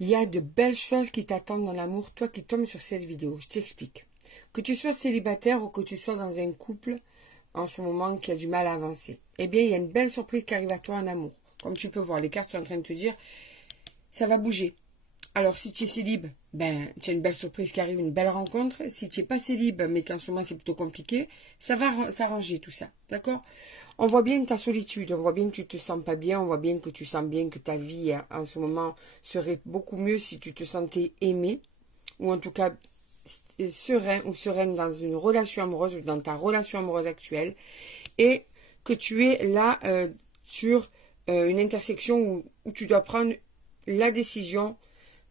Il y a de belles choses qui t'attendent dans l'amour, toi qui tombes sur cette vidéo. Je t'explique. Que tu sois célibataire ou que tu sois dans un couple en ce moment qui a du mal à avancer, eh bien, il y a une belle surprise qui arrive à toi en amour. Comme tu peux voir, les cartes sont en train de te dire, ça va bouger. Alors, si tu es célib, ben, tu as une belle surprise qui arrive, une belle rencontre. Si tu n'es pas célib, mais qu'en ce moment c'est plutôt compliqué, ça va s'arranger tout ça. D'accord? On voit bien ta solitude, on voit bien que tu te sens pas bien, on voit bien que tu sens bien que ta vie en ce moment serait beaucoup mieux si tu te sentais aimé, ou en tout cas serein ou sereine dans une relation amoureuse ou dans ta relation amoureuse actuelle, et que tu es là sur une intersection où tu dois prendre la décision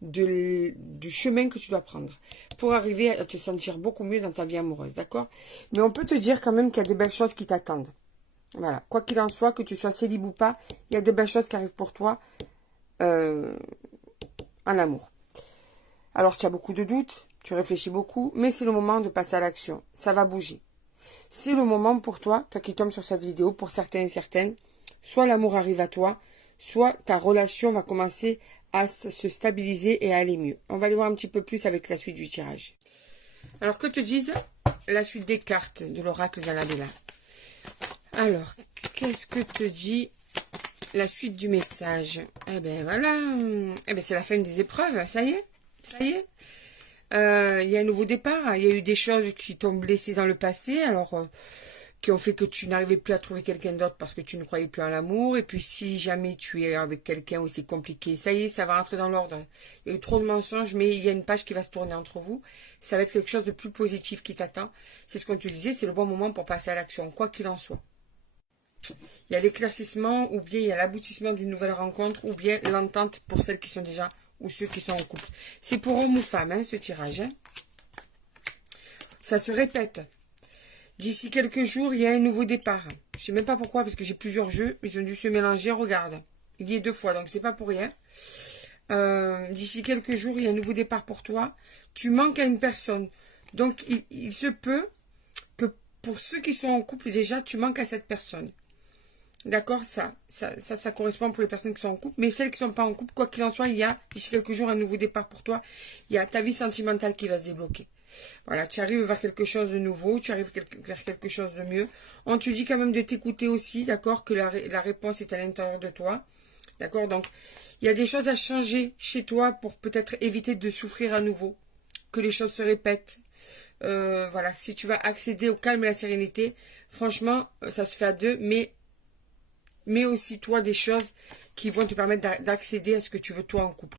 du chemin que tu dois prendre pour arriver à te sentir beaucoup mieux dans ta vie amoureuse, d'accord? Mais on peut te dire quand même qu'il y a de belles choses qui t'attendent. Voilà, quoi qu'il en soit, que tu sois célib ou pas, il y a de belles choses qui arrivent pour toi en amour. Alors, tu as beaucoup de doutes, tu réfléchis beaucoup, mais c'est le moment de passer à l'action. Ça va bouger. C'est le moment pour toi, toi qui tombes sur cette vidéo, pour certains et certaines, soit l'amour arrive à toi, soit ta relation va commencer à se stabiliser et à aller mieux. On va aller voir un petit peu plus avec la suite du tirage. Alors, que te disent la suite des cartes de l'oracle d'Annabella? Alors, qu'est-ce que te dit la suite du message? Eh bien, voilà. Eh bien, c'est la fin des épreuves. Ça y est. Ça y est. Il y a un nouveau départ. Il y a eu des choses qui t'ont blessé dans le passé. Alors, qui ont fait que tu n'arrivais plus à trouver quelqu'un d'autre parce que tu ne croyais plus en l'amour. Et puis, si jamais tu es avec quelqu'un où c'est compliqué, ça y est, ça va rentrer dans l'ordre. Il y a eu trop de mensonges, mais il y a une page qui va se tourner entre vous. Ça va être quelque chose de plus positif qui t'attend. C'est ce qu'on te disait, c'est le bon moment pour passer à l'action, quoi qu'il en soit. Il y a l'éclaircissement, ou bien il y a l'aboutissement d'une nouvelle rencontre, ou bien l'entente pour celles qui sont déjà, ou ceux qui sont en couple. C'est pour homme ou femme, hein, ce tirage. Hein. Ça se répète. D'ici quelques jours, il y a un nouveau départ. Je ne sais même pas pourquoi, parce que j'ai plusieurs jeux. Ils ont dû se mélanger, regarde. Il y est 2 fois, donc c'est pas pour rien. D'ici quelques jours, il y a un nouveau départ pour toi. Tu manques à une personne. Donc, il se peut que pour ceux qui sont en couple, déjà, tu manques à cette personne. D'accord, ça correspond pour les personnes qui sont en couple. Mais celles qui ne sont pas en couple, quoi qu'il en soit, il y a, d'ici quelques jours, un nouveau départ pour toi. Il y a ta vie sentimentale qui va se débloquer. Voilà, tu arrives vers quelque chose de nouveau, tu arrives vers quelque chose de mieux. On te dit quand même de t'écouter aussi, d'accord, que la réponse est à l'intérieur de toi. D'accord, donc, il y a des choses à changer chez toi pour peut-être éviter de souffrir à nouveau. Que les choses se répètent. Voilà, si tu vas accéder au calme et à la sérénité, franchement, ça se fait à deux, mais aussi toi des choses qui vont te permettre d'accéder à ce que tu veux toi en couple.